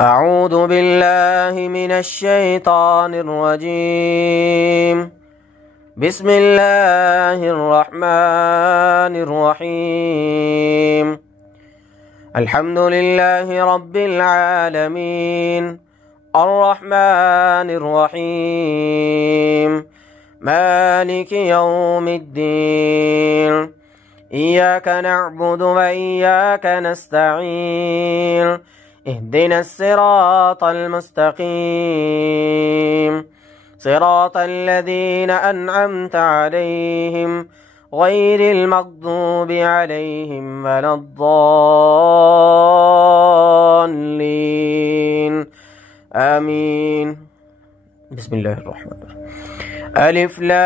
أعوذ بالله من الشيطان الرجيم. بسم الله الرحمن الرحيم. الحمد لله رب العالمين الرحمن الرحيم مالك يوم الدين. إياك نعبد وإياك نستعين. اهدنا الصراط المستقيم صراط الذين أنعمت عليهم غير المغضوب عليهم ولا الضالين آمين. بسم الله الرحمن الرحيم. ألف لام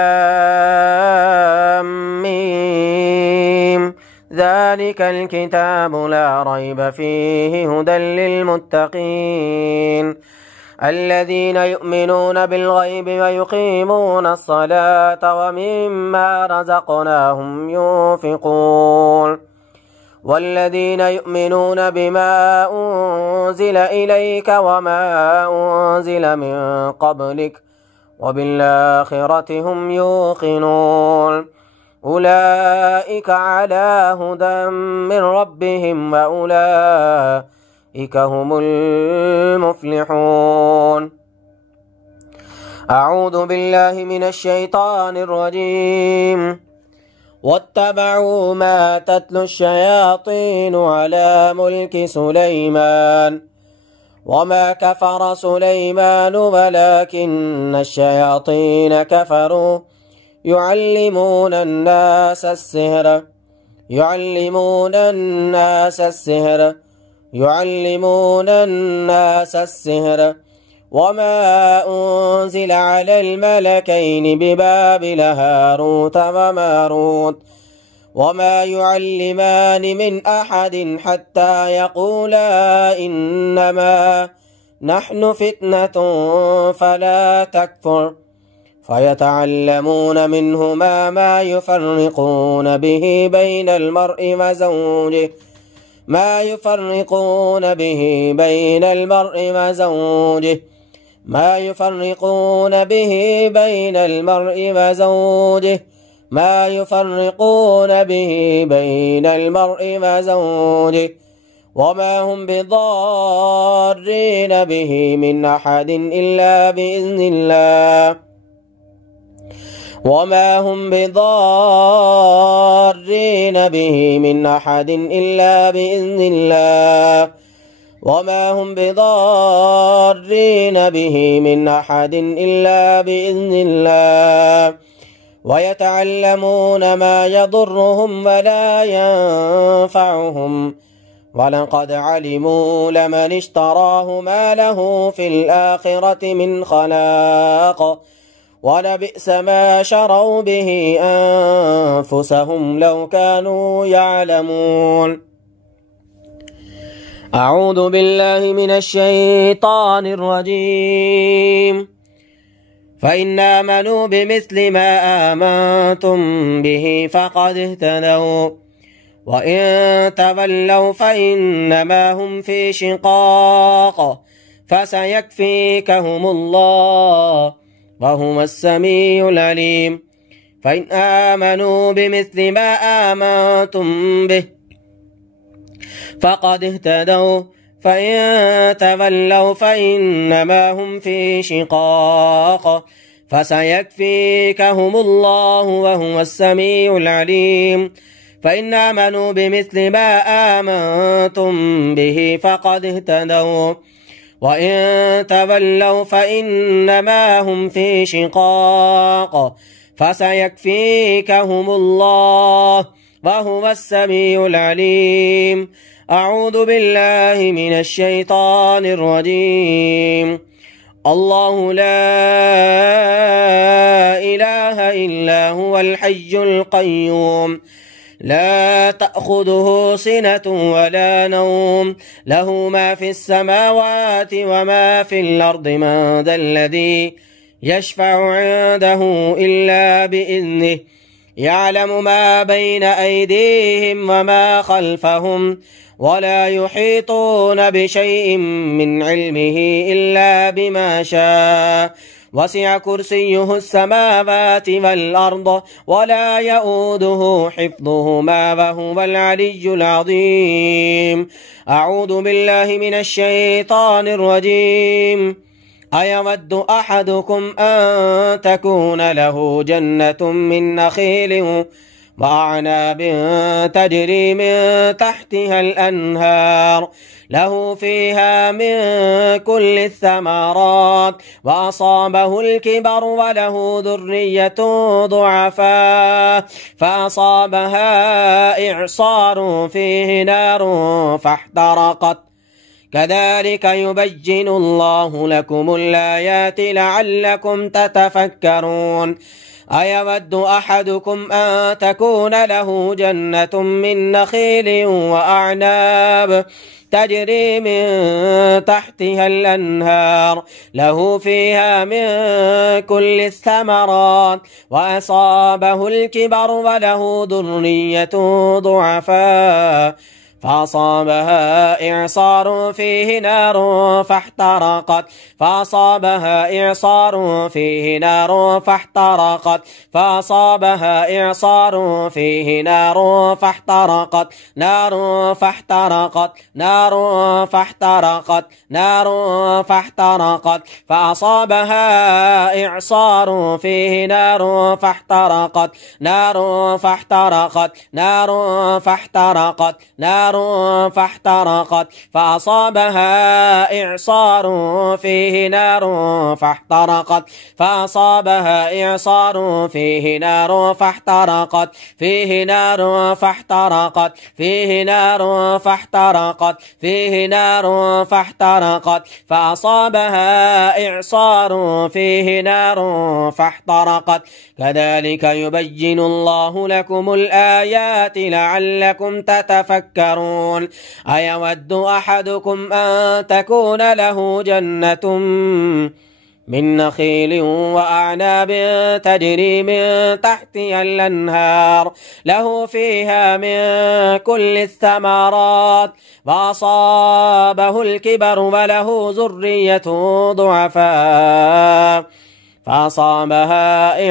ميم ذلك الكتاب لا ريب فيه هدى للمتقين الذين يؤمنون بالغيب ويقيمون الصلاة ومما رزقناهم ينفقون والذين يؤمنون بما أنزل إليك وما أنزل من قبلك وبالآخرة هم يوقنون أولئك على هدى من ربهم وأولئك هم المفلحون. أعوذ بالله من الشيطان الرجيم. واتبعوا ما تتلو الشياطين على ملك سليمان وما كفر سليمان ولكن الشياطين كفروا يعلمون الناس السحر وما أنزل على الملكين ببابل هاروت وماروت وما يعلمان من أحد حتى يقولا إنما نحن فتنة فلا تكفر فيتعلمون منهما ما يفرقون به بين المرء وزوجه ما يفرقون به بين المرء وزوجه ما يفرقون به بين المرء وزوجه ما يفرقون به بين المرء وزوجه وما هم بضارين به من أحد إلا بإذن الله وما هم بضارين به من أحد إلا بإذن الله وما هم بضارين به من أحد إلا بإذن الله ويتعلمون ما يضرهم ولا ينفعهم ولقد علموا لمن اشتراه ما له في الآخرة من خلاق ولبئس ما شروا به أنفسهم لو كانوا يعلمون. أعوذ بالله من الشيطان الرجيم. فإن آمنوا بمثل ما آمنتم به فقد اهتدوا وإن تولوا فإنما هم في شقاق فسيكفيكهم الله وهو السميع العليم. فإن آمنوا بمثل ما آمنتم به فقد اهتدوا فإن تولوا فإنما هم في شقاق فسيكفيكهم الله وهو السميع العليم. فإن آمنوا بمثل ما آمنتم به فقد اهتدوا وإن تولوا فإنما هم في شقاق فسيكفيكهم الله وهو السميع العليم. أعوذ بالله من الشيطان الرجيم. الله لا إله إلا هو الحي القيوم لا تأخذه سنة ولا نوم له ما في السماوات وما في الأرض من ذا الذي يشفع عنده إلا بإذنه يعلم ما بين أيديهم وما خلفهم ولا يحيطون بشيء من علمه إلا بما شاء وسع كرسيه السماوات والأرض ولا يؤوده حفظهما وهو العلي العظيم. أعوذ بالله من الشيطان الرجيم. أيود أحدكم أن تكون له جنة من نخيل وأعناب تجري من تحتها الأنهار له فيها من كل الثمرات وأصابه الكبر وله ذرية ضعفاء فأصابها إعصار فيه نار فاحترقت كذلك يبين الله لكم الآيات لعلكم تتفكرون. أيود أحدكم أن تكون له جنة من نخيل وأعناب تجري من تحتها الأنهار له فيها من كل الثمرات وأصابه الكبر وله ذرية ضعفاء فأصابها إعصار فيه نار فاحترقت فأصابها إعصار فيه نار فاحترقت فأصابها إعصار فيه نار فاحترقت فأصابها إعصار فيه نار فاحترقت كذلك يبين الله لكم الآيات لعلكم تتفكرون. أيود أحدكم أن تكون له جنة من نخيل وأعناب تجري من تحتها الأنهار له فيها من كل الثمرات وأصابه الكبر وله ذرية ضعفاء فأصابها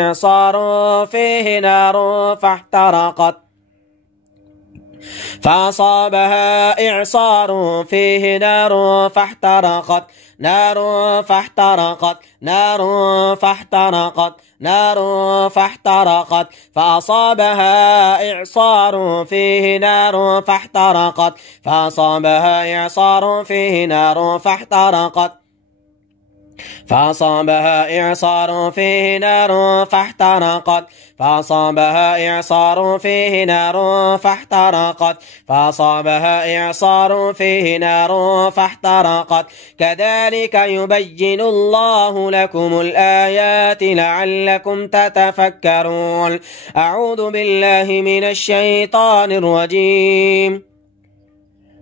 إعصار فيه نار فاحترقت فأصابها إعصار فيه نار فاحترقت كذلك يبين الله لكم الآيات لعلكم تتفكرون. أعوذ بالله من الشيطان الرجيم.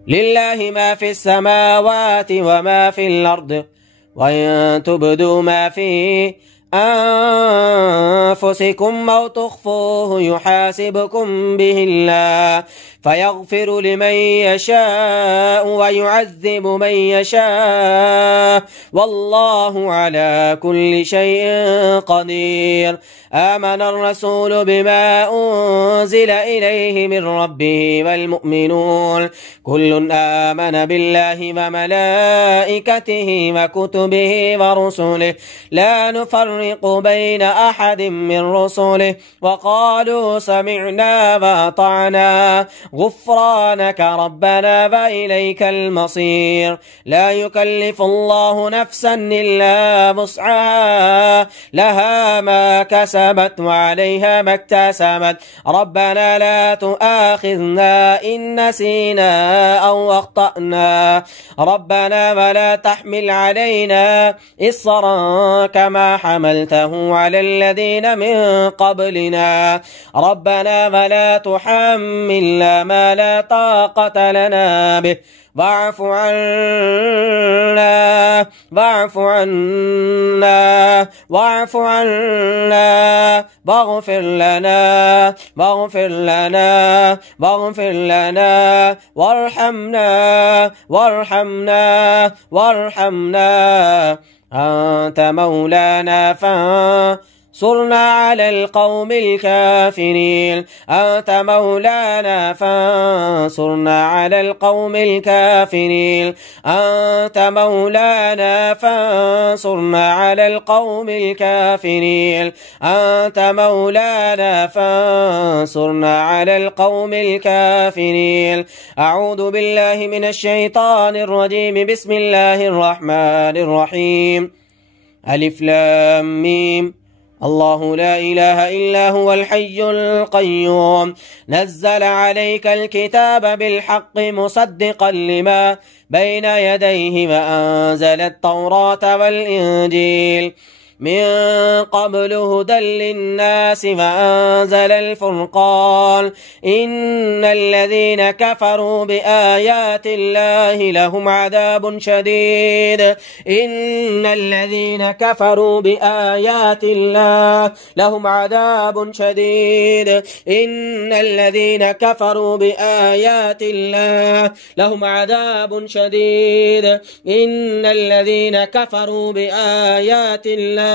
لله ما في السماوات وما في الأرض وإن تبدوا ما في أنفسكم أو تخفوه يحاسبكم به الله فيغفر لمن يشاء ويعذب من يشاء والله على كل شيء قدير. آمن الرسول بما أنزل إليه من ربه والمؤمنون كل آمن بالله وملائكته وكتبه ورسله لا نفرق بين أحد من رسله وقالوا سمعنا وأطعنا غفرانك ربنا وإليك المصير. لا يكلف الله نفسا إلا وسعها لها ما كسبت وعليها ما اكتسبت ربنا لا تؤاخذنا إن نسينا أو أخطأنا ربنا ولا تحمل علينا إصرا كما حملته على الذين من قبلنا ربنا ولا تحملنا ما لا طاقة لنا به واعف عنا واعف عنا واعف عنا واغفر لنا واغفر لنا واغفر لنا وارحمنا وارحمنا وارحمنا أنت مولانا فانصرنا على القوم الكافرين أنت مولانا فانصرنا على القوم الكافرين أنت مولانا فانصرنا على القوم الكافرين أنت مولانا فانصرنا على القوم الكافرين. أعوذ بالله من الشيطان الرجيم. بسم الله الرحمن الرحيم. ألف لام ميم. الله لا إله إلا هو الحي القيوم نزل عليك الكتاب بالحق مصدقا لما بين يديه وأنزل التوراة والإنجيل من قبل هدى للناس وأنزل الفرقان إن الذين كفروا بآيات الله لهم عذاب شديد إن الذين كفروا بآيات الله لهم عذاب شديد إن الذين كفروا بآيات الله لهم عذاب شديد إن الذين كفروا بآيات الله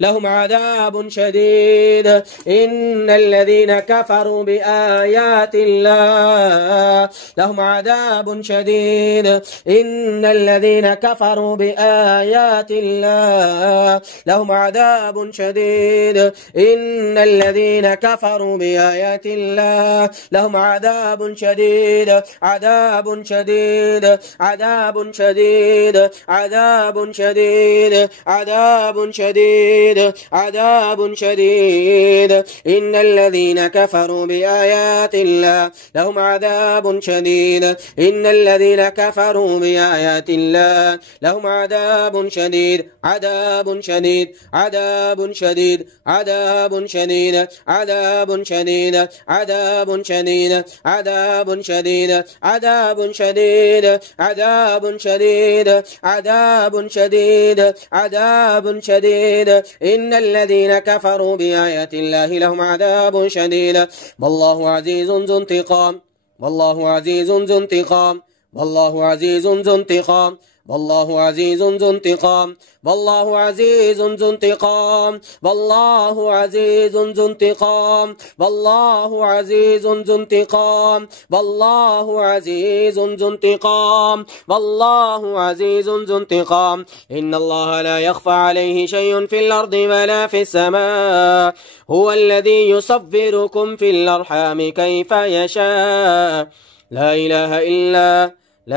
لهم عذاب شديد إن الذين كفروا بآيات الله لهم عذاب شديد إن الذين كفروا بآيات الله لهم عذاب شديد إن الذين كفروا بآيات الله لهم عذاب شديد عذاب شديد عذاب شديد عذاب شديد عذاب شديد عذاب شديد إن الذين كفروا بآيات الله لهم عذاب شديد إن الذين كفروا بآيات الله لهم عذاب شديد عذاب شديد عذاب شديد عذاب شديد عذاب شديد عذاب شديد عذاب شديد عذاب شديد عذاب شديد عذاب شديد عذاب شديد إن الذين كفروا بآيات الله لهم عذاب شديد والله عزيز ذو انتقام والله عزيز ذو انتقام والله عزيز ذو انتقام والله عزيز ذو انتقام والله عزيز ذو انتقام والله عزيز ذو انتقام والله عزيز ذو انتقام والله عزيز ذو انتقام والله عزيز ذو انتقام إن الله لا يخفى عليه شيء في الأرض ولا في السماء هو الذي يصبركم في الأرحام كيف يشاء لا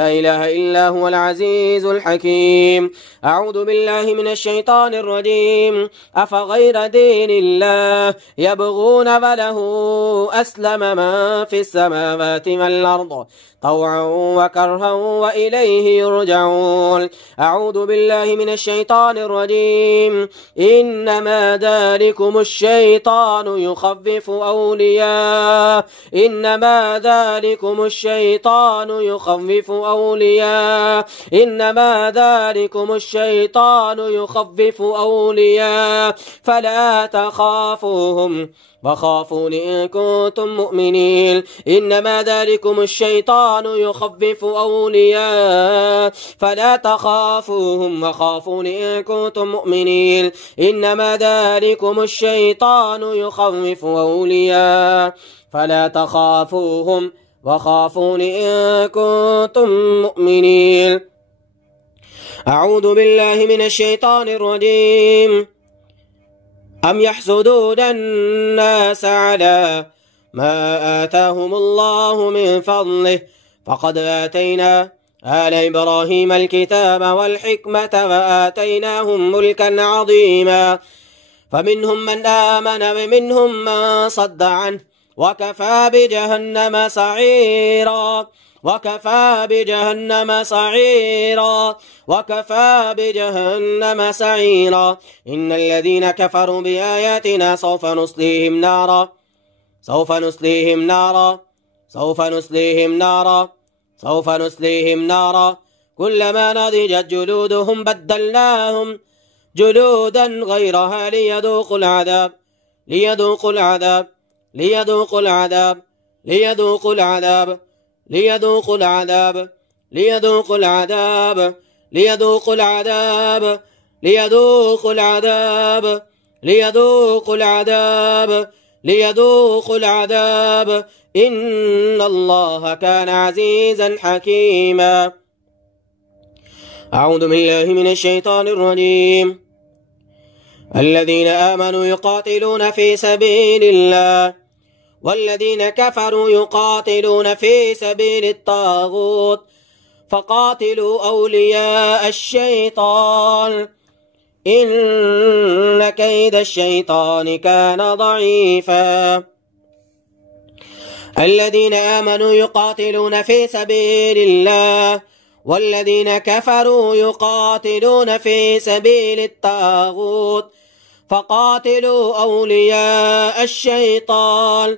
إله إلا هو العزيز الحكيم. أعوذ بالله من الشيطان الرجيم. أفغير دين الله يبغون وله أسلم من في السماوات والأرض طوعا وكرها وإليه يرجعون. أعوذ بالله من الشيطان الرجيم. إنما ذلكم الشيطان يخوف أولياء إنما ذلكم الشيطان يخوف أولياء إنما ذلكم الشيطان يخوف أولياء فلا تخافوهم وخافون إن كنتم مؤمنين. إنما ذلكم الشيطان يخوف أولياء فلا تخافوهم وخافون إن كنتم مؤمنين. إنما ذلكم الشيطان يخوف أولياء فلا تخافوهم وخافون إن كنتم مؤمنين. أعوذ بالله من الشيطان الرجيم. أم يحسدون الناس على ما آتاهم الله من فضله فقد آتينا آل إبراهيم الكتاب والحكمة وآتيناهم ملكا عظيما فمنهم من آمن ومنهم من صد عنه وكفى بجهنم سعيرا وكفى بجهنم سعيرا وكفى بجهنم سعيرا. إن الذين كفروا بآياتنا سوف نصليهم نارا سوف نصليهم نارا سوف نصليهم نارا سوف نصليهم نارا كلما نضجت جلودهم بدلناهم جلودا غيرها ليذوقوا العذاب ليذوقوا العذاب ليذوقوا العذاب ليذوقوا العذاب ليذوقوا العذاب ليذوقوا العذاب ليذوقوا العذاب ليذوقوا العذاب ليذوقوا العذاب ليذوقوا العذاب إن الله كان عزيزا حكيما. أعوذ بالله من الشيطان الرجيم. الذين آمنوا يقاتلون في سبيل الله والذين كفروا يقاتلون في سبيل الطاغوت فقاتلوا أولياء الشيطان إن كيد الشيطان كان ضعيفا. الذين آمنوا يقاتلون في سبيل الله والذين كفروا يقاتلون في سبيل الطاغوت فقاتلوا أولياء الشيطان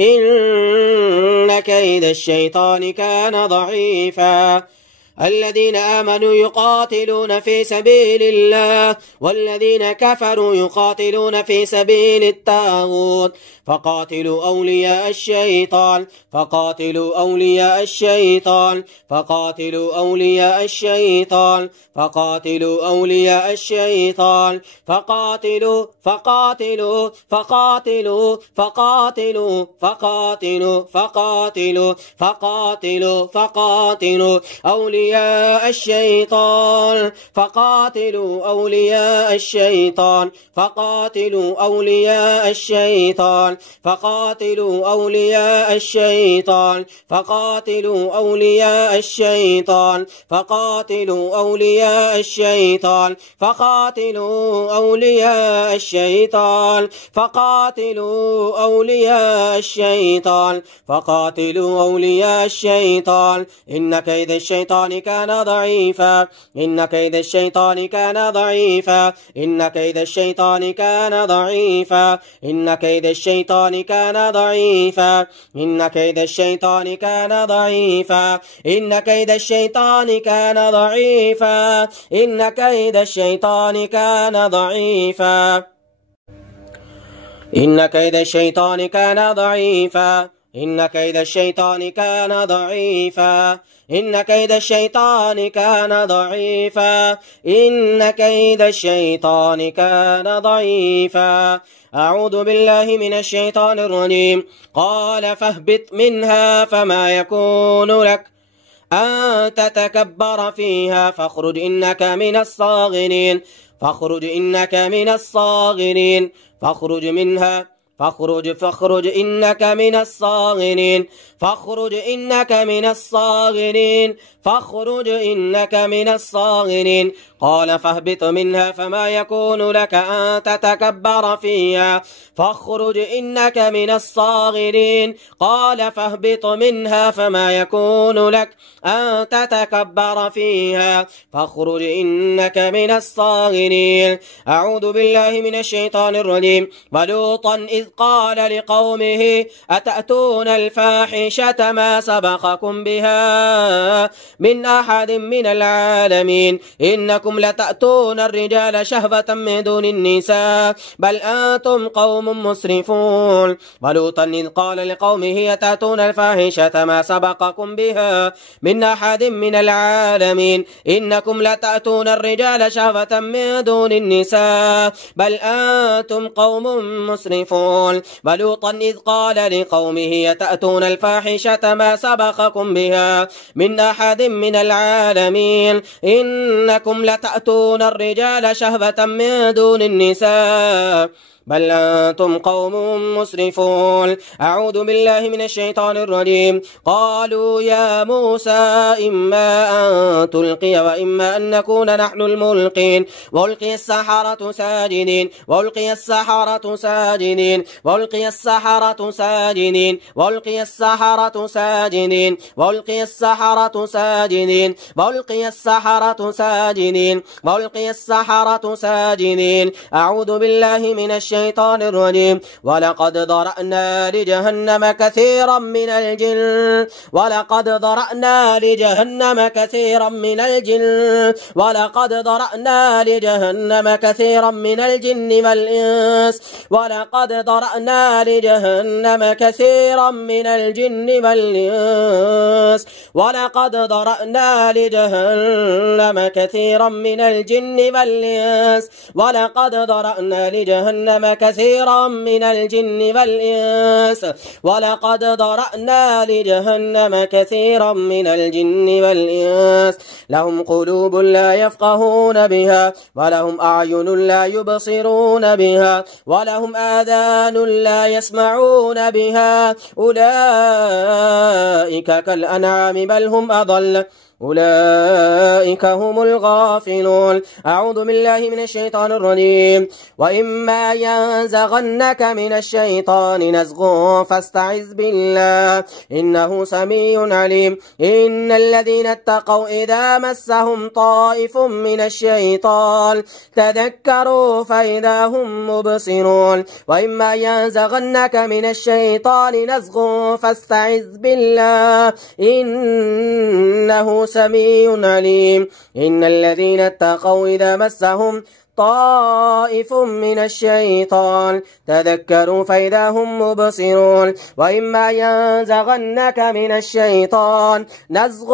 إن كيد الشيطان كان ضعيفا. الذين آمنوا يقاتلون في سبيل الله والذين كفروا يقاتلون في سبيل الطاغوت فقاتلوا أولياء الشيطان فقاتلوا أولياء الشيطان فقاتلوا أولياء الشيطان فقاتلوا أولياء الشيطان فقاتلوا فقاتلوا فقاتلوا فقاتلوا فقاتلوا فقاتلوا فقاتلوا فقاتلوا أولياء الشيطان فقاتلوا أولياء الشيطان فقاتلوا أولياء الشيطان فقاتلوا أولياء الشيطان فقاتلوا أولياء الشيطان فقاتلوا أولياء الشيطان فقاتلوا أولياء الشيطان فقاتلوا أولياء الشيطان فقاتلوا أولياء الشيطان إن كيد الشيطان كان ضعيفا إن كيد الشيطان كان ضعيفا إن كيد الشيطان كان ضعيفا إن كيد الشيطان كان ضعيفا إن كيد الشيطان كان ضعيفا إن كيد الشيطان كان ضعيفا إن كيد الشيطان كان ضعيفا إن كيد الشيطان كان ضعيفا إن كيد الشيطان كان ضعيفا إن كيد الشيطان كان ضعيفا إن كيد الشيطان كان ضعيفا. أعوذ بالله من الشيطان الرجيم. قال فاهبط منها فما يكون لك أن تتكبر فيها فاخرج إنك من الصاغرين فاخرج إنك من الصاغرين فاخرج منها فاخرج إنك من الصاغرين فاخرج إنك من الصاغرين فاخرج إنك من الصاغرين. قال فاهبط منها فما يكون لك أن تتكبر فيها فاخرج إنك من الصاغرين قال فاهبط منها فما يكون لك أن تتكبر فيها فاخرج إنك من الصاغرين. أعوذ بالله من الشيطان الرجيم. ولوطا إذ قال لقومه أتأتون الفاحشة ما سبقكم بها من أحد من العالمين إنكم لتأتون الرجال شهوة من دون النساء بل أنتم قوم مسرفون. ولوطا إذ قال لقومه أتأتون الفاحشة ما سبقكم بها من أحد من العالمين إنكم لتأتون الرجال شهوة من دون النساء بل أنتم قوم مسرفون. ولوطا إذ قال لقومه أتأتون الفاحشة ما سبقكم بها من أحد من العالمين إنكم لتأتون الرجال شهوة من دون النساء بل أنتم قوم مسرفون. أعوذ بالله من الشيطان الرجيم. قالوا يا موسى إما أن تلقي وإما أن نكون نحن الملقين وألقي السحرة ساجدين وألقي السحرة ساجدين وألقي السحرة ساجدين وألقي السحرة ساجدين وألقي السحرة ساجدين وألقي السحرة ساجدين وألقي السحرة ساجدين. أعوذ بالله من الشيطان الشيطان الرجيم. ولقد ضرأنا لجهنم كثيرا من الجن ولقد ضرأنا لجهنم كثيرا من الجن ولقد ضرأنا لجهنم كثيرا من الجن والإنس ولقد ضرأنا لجهنم كثيرا من الجن والإنس ولقد ضرأنا لجهنم كثيرا من الجن والإنس ولقد ضرأنا لجهنم كثيرا من الجن والإنس ولقد ضرأنا لجهنم كثيرا من الجن والإنس لهم قلوب لا يفقهون بها ولهم أعين لا يبصرون بها ولهم آذان لا يسمعون بها أولئك كالأنعام بل هم أضل أولئك هم الغافلون. أعوذ بالله من الشيطان الرجيم. وإما ينزغنك من الشيطان نزغ فاستعذ بالله إنه سميع عليم. إن الذين اتقوا إذا مسهم طائف من الشيطان تذكروا فإذا هم مبصرون. وإما ينزغنك من الشيطان نزغ فاستعذ بالله إنه سميع عليم. إن الذين اتقوا إذا مسهم طائف من الشيطان تذكروا فإذا هم مبصرون. وإما ينزغنك من الشيطان نزغ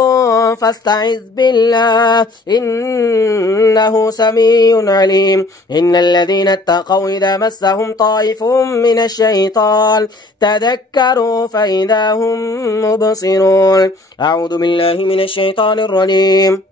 فاستعذ بالله إنه سميع عليم. إن الذين اتقوا إذا مسهم طائف من الشيطان تذكروا فإذا هم مبصرون. أعوذ بالله من الشيطان الرجيم.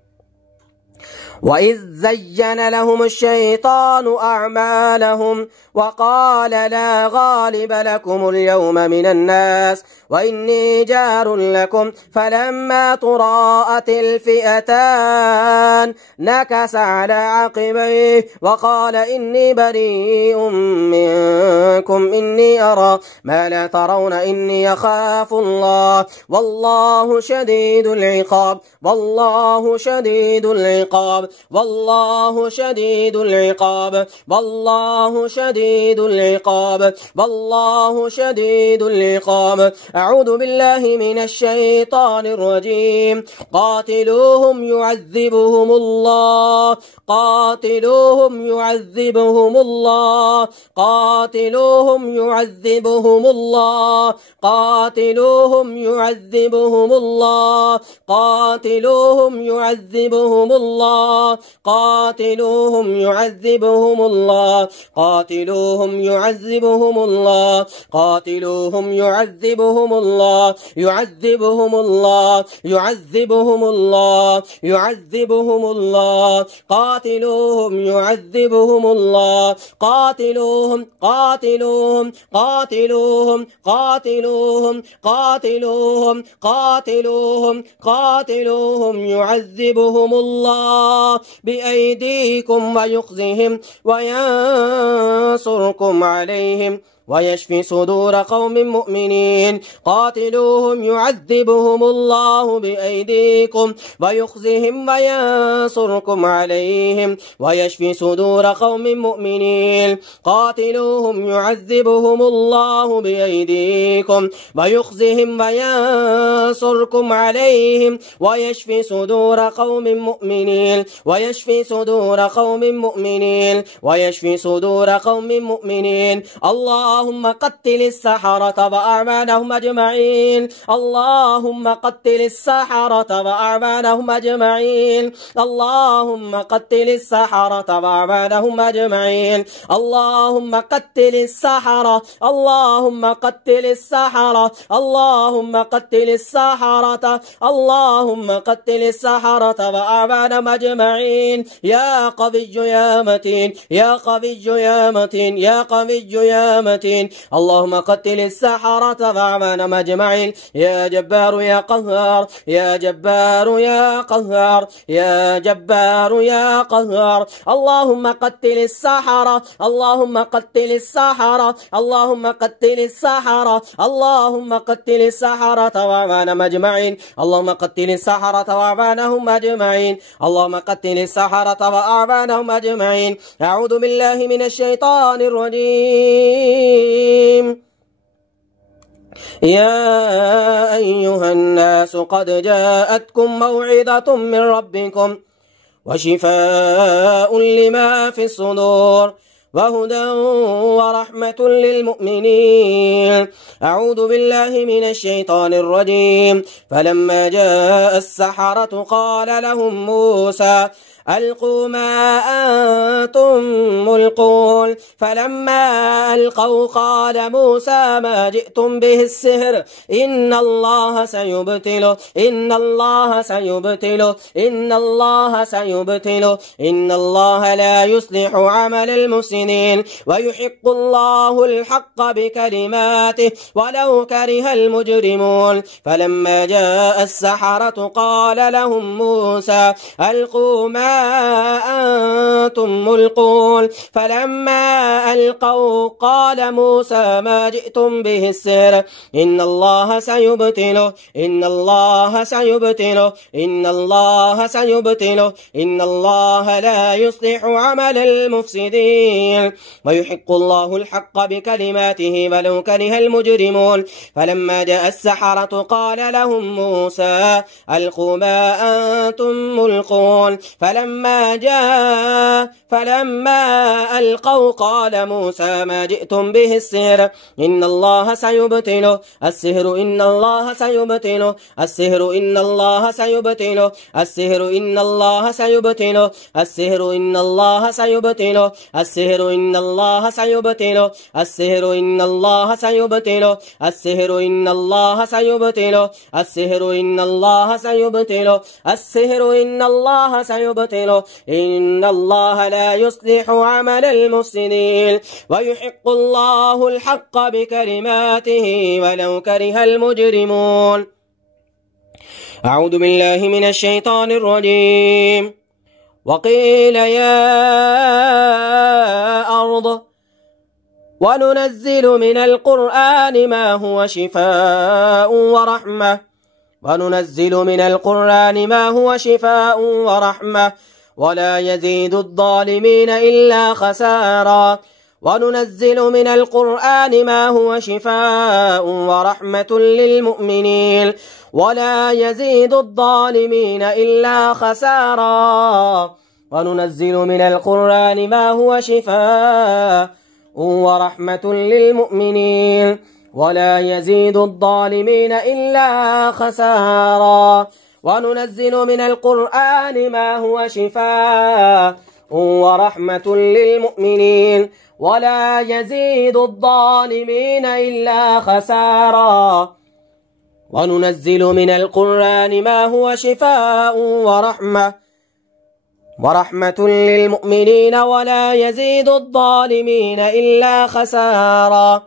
وإذ زين لهم الشيطان أعمالهم وقال لا غالب لكم اليوم من الناس وإني جار لكم فلما تراءت الفئتان نكس على عقبيه وقال إني بريء منكم إني أرى ما لا ترون إني أخاف الله والله شديد العقاب والله شديد العقاب والله شديد العقاب والله شديد العقاب والله شديد العقاب. أعوذ بالله من الشيطان الرجيم. قاتلوهم يعذبهم الله قاتلوهم يعذبهم الله قاتلوهم يعذبهم الله قاتلوهم يعذبهم الله قاتلوهم يعذبهم الله قاتلوهم يعذبهم الله قاتلوهم يعذبهم الله قاتلوهم يعذبهم الله يعذبهم الله يعذبهم الله يعذبهم الله قاتلوهم يعذبهم الله قاتلوهم قاتلوهم قاتلوهم قاتلوهم قاتلوهم قاتلوهم قاتلوهم يعذبهم الله بأيديكم ويخزهم وينصركم عليهم ويشفي صدور قوم مؤمنين. قاتلوهم يعذبهم الله بأيديكم ويخزهم وينصركم عليهم ويشفي صدور قوم مؤمنين. قاتلوهم يعذبهم الله بأيديكم ويخزهم وينصركم عليهم ويشفي صدور قوم مؤمنين ويشفي صدور قوم مؤمنين ويشفي صدور قوم مؤمنين. اللهم قتل السحرة وأعوانهم أجمعين. اللهم قتل السحرة وأعوانهم أجمعين. اللهم قتل السحرة وأعوانهم أجمعين. اللهم قتل السحرة اللهم قتل السحرة اللهم قتل السحرة اللهم قتل السحرة وأعوانهم أجمعين. يا قوي يا متين يا قوي يا متين يا قوي يا متين المتين. اللهم قتل السحرة فاعفانا مجمعين. يا جبار يا قهار، يا جبار يا قهار، يا جبار يا قهار. اللهم قتل السحرة، اللهم قتل السحرة، اللهم قتل السحرة، اللهم قتل السحرة واعفانا مجمعين. اللهم قتل السحرة واعفانهم أجمعين. اللهم قتل السحرة واعفانهم أجمعين. أعوذ بالله من الشيطان الرجيم. يا أيها الناس قد جاءتكم موعظة من ربكم وشفاء لما في الصدور وهدى ورحمة للمؤمنين. أعوذ بالله من الشيطان الرجيم. فلما جاء السحرة قال لهم موسى ألقوا ما أنتم ملقون. فلما ألقوا قال موسى ما جئتم به السحر إن الله سيبطله، إن الله سيبطله، إن الله سيبطله، إن الله لا يصلح عمل المفسدين ويحق الله الحق بكلماته ولو كره المجرمون. فلما جاء السحرة قال لهم موسى ألقوا ما أنتم ملقون. فلما ألقوا قال موسى ما جئتم به السحر إن الله سيبطله، إن الله سيبطله، إن الله سيبطله، إن الله لا يصلح عمل المفسدين ويحق الله الحق بكلماته ولو كره المجرمون. فلما جاء السحرة قال لهم موسى ألقوا ما أنتم ملقون. فلما ألقوا قال موسى ما جئتم به السحر إن الله سيبطله، السحر إن الله سيبطله، السحر إن الله سيبطله، السحر إن الله سيبطله، السحر إن الله سيبطله، السحر إن الله سيبطله، السحر إن الله سيبطله، السحر إن الله سيبطله، السحر إن الله سيبطله، السحر إن الله سيبطله، إن الله لا يصلح عمل المفسدين ويحق الله الحق بكلماته ولو كره المجرمون. أعوذ بالله من الشيطان الرجيم. وقيل يا أرض وننزل من القرآن ما هو شفاء ورحمة، وننزل من القرآن ما هو شفاء ورحمة ولا يزيد الظالمين إلا خسارا. وننزل من القرآن ما هو شفاء ورحمة للمؤمنين ولا يزيد الظالمين إلا خسارا. وننزل من القرآن ما هو شفاء ورحمة للمؤمنين ولا يزيد الظالمين إلا خسارا. وننزل من القرآن ما هو شفاء ورحمة للمؤمنين ولا يزيد الظالمين إلا خسارا. وننزل من القرآن ما هو شفاء ورحمة للمؤمنين ولا يزيد الظالمين إلا خسارا.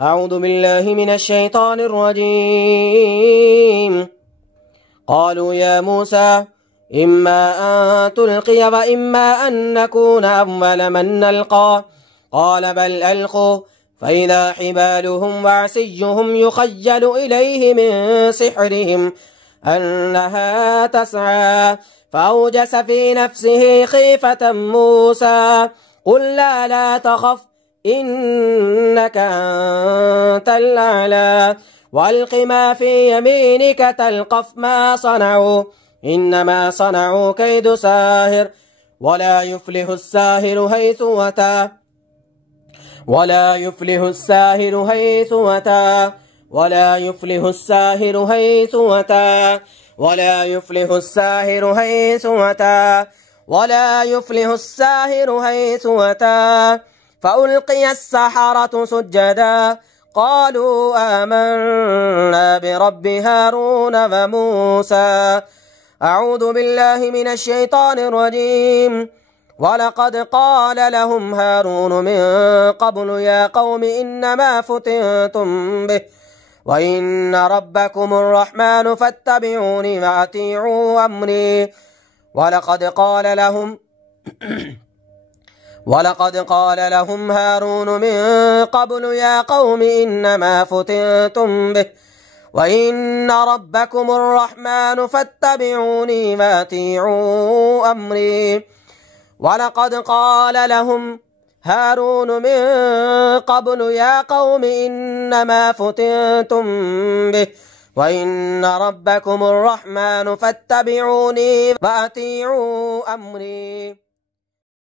أعوذ بالله من الشيطان الرجيم. قالوا يا موسى إما أن تلقي وإما أن نكون أول من نلقى قال بل ألقوا فإذا حبالهم وعصيهم يخيل إليه من سحرهم أنها تسعى. فأوجس في نفسه خيفة موسى قلنا لا تخف إنك أنت الأعلى وألق ما في يمينك تلقف ما صنعوا إنما صنعوا كيد ساهر ولا يفلح الساهر حيث أتى، ولا يفلح الساهر حيث أتى، ولا يفلح الساهر حيث أتى، ولا يفلح الساهر حيث أتى، ولا يفلح الساهر حيث أتى. فألقي السحرة سجدا قالوا آمنا برب هارون وموسى. أعوذ بالله من الشيطان الرجيم. ولقد قال لهم هارون من قبل يا قوم إنما فتنتم به وإن ربكم الرحمن فاتبعوني وأطيعوا أمري ولقد قال لهم هارون من قبل يا قوم إنما فتنتم به وإن ربكم الرحمن فاتبعوني وأطيعوا أمري ولقد قال لهم هارون من قبل يا قوم إنما فتنتم به وإن ربكم الرحمن فاتبعوني وأطيعوا أمري